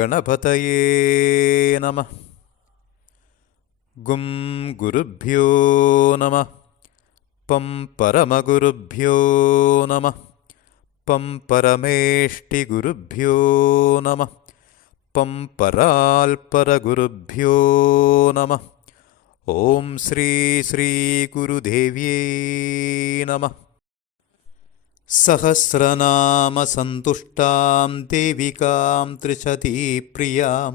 ഗണപതയേ നമഃ. ഗും ഗുരുഭ്യോ നമഃ. പം പരമഗുരുഭ്യോ നമഃ. പം പരമേഷ്ടി ഗുരുഭ്യോ നമഃ. പം പരാൽപരഗുരുഭ്യോ നമഃ. ഓം ശ്രീ ശ്രീ ഗുരുദേവ്യേ നമഃ. സഹസ്രനാമസന്തുഷ്ടാം ദേവികാം ത്രിശതീപ്രിയാം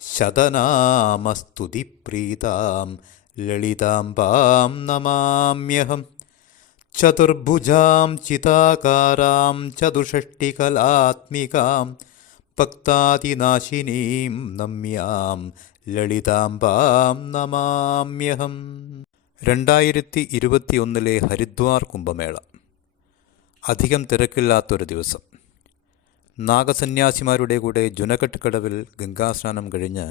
ശതനാമസ്തുതിപ്രീതാം ലളിതാംബാം നമാമ്യഹം. ചതുർഭുജാം ചിതാകാരാം ചതുഷ്ഷഷ്ടികലാത്മികാം ഭക്താദിനാശിനീം നമ്യാം ലളിതാംബാം നമാമ്യഹം. 2021 ഹരിദ്വാർ കുംഭമേള. അധികം തിരക്കില്ലാത്തൊരു ദിവസം. നാഗസന്യാസിമാരുടെ കൂടെ ജുനഘട്ട് കടവിൽ ഗംഗാസ്നാനം കഴിഞ്ഞ്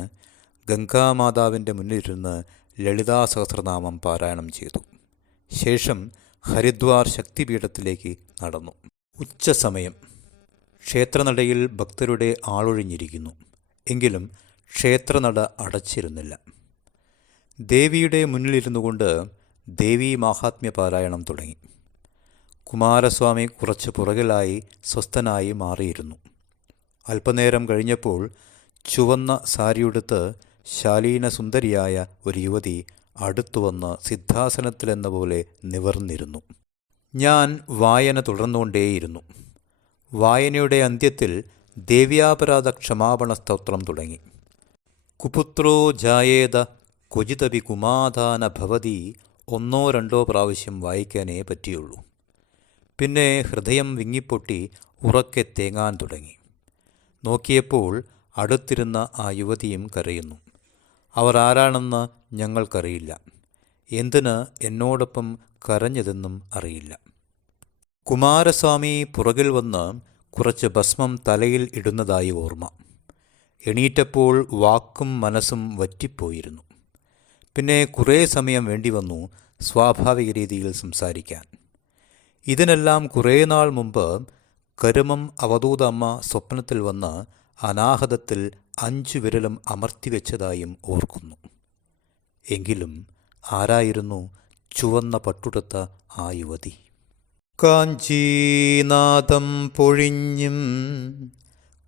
ഗംഗാമാതാവിൻ്റെ മുന്നിലിരുന്ന് ലളിതാ സഹസ്രനാമം പാരായണം ചെയ്തു. ശേഷം ഹരിദ്വാർ ശക്തിപീഠത്തിലേക്ക് നടന്നു. ഉച്ചസമയം. ക്ഷേത്രനടയിൽ ഭക്തരുടെ ആളൊഴിഞ്ഞിരിക്കുന്നു. എങ്കിലും ക്ഷേത്രനട അടച്ചിരുന്നില്ല. ദേവിയുടെ മുന്നിലിരുന്നു കൊണ്ട് ദേവീ മാഹാത്മ്യ പാരായണം തുടങ്ങി. കുമാരസ്വാമി കുറച്ച് പുറകിലായി സ്വസ്ഥനായി മാറിയിരുന്നു. അല്പനേരം കഴിഞ്ഞപ്പോൾ ചുവന്ന സാരിയുടുത്ത് ശാലീനസുന്ദരിയായ ഒരു യുവതി അടുത്തുവന്ന് സിദ്ധാസനത്തിലെന്ന പോലെ നിവർന്നിരുന്നു. ഞാൻ വായന തുടർന്നുകൊണ്ടേയിരുന്നു. വായനയുടെ അന്ത്യത്തിൽ ദേവ്യാപരാധ ക്ഷമാപണ സ്തോത്രം തുടങ്ങി. കുപുത്രോ ജായേത ക്വചിതപി കുമാധാന ഭവതി 1-2 പ്രാവശ്യം വായിക്കാനേ പറ്റിയുള്ളൂ. പിന്നെ ഹൃദയം വിങ്ങിപ്പൊട്ടി ഉറക്കെ തേങ്ങാൻ തുടങ്ങി. നോക്കിയപ്പോൾ അടുത്തിരുന്ന ആ യുവതിയും കരയുന്നു. അവർ ആരാണെന്ന് ഞങ്ങൾക്കറിയില്ല. എന്തിന് എന്നോടൊപ്പം കരഞ്ഞതെന്നും അറിയില്ല. കുമാരസ്വാമി പുറകിൽ വന്ന് കുറച്ച് ഭസ്മം തലയിൽ ഇടുന്നതായി ഓർമ്മ. എണീറ്റപ്പോൾ വാക്കും മനസ്സും വറ്റിപ്പോയിരുന്നു. പിന്നെ കുറേ സമയം വേണ്ടി വന്നു സ്വാഭാവിക രീതിയിൽ സംസാരിക്കാൻ. ഇതിനെല്ലാം കുറേ നാൾ മുമ്പ് കരുമം അവധൂത അമ്മ സ്വപ്നത്തിൽ വന്ന് അനാഹതത്തിൽ 5 വിരലും അമർത്തിവെച്ചതായും ഓർക്കുന്നു. എങ്കിലും ആരായിരുന്നു ചുവന്ന പട്ടുടുത്ത ആ യുവതി? കാഞ്ചീനാദം പൊഴിഞ്ഞും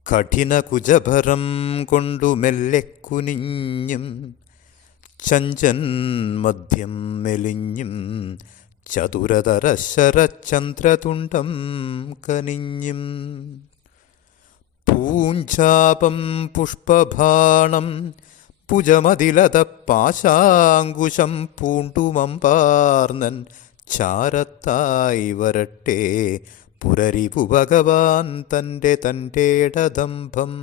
കഠിന കുജഭരം കൊണ്ടു മെല്ലെ കുനിഞ്ഞും ചഞ്ചൻ മദ്യം മെലിഞ്ഞും ചതുരതര ശരചന്ദ്രതുണ്ടം കനിഞ്ഞും പൂഞ്ചാപം പുഷ്പഭാണം പുജമതിലത പാശാങ്കുശം പൂണ്ടുമമ്പാർന്നൻ ചാരത്തായി വരട്ടെ പുരരിപു ഭഗവാൻ തൻ്റെ തൻ്റെടദംഭം.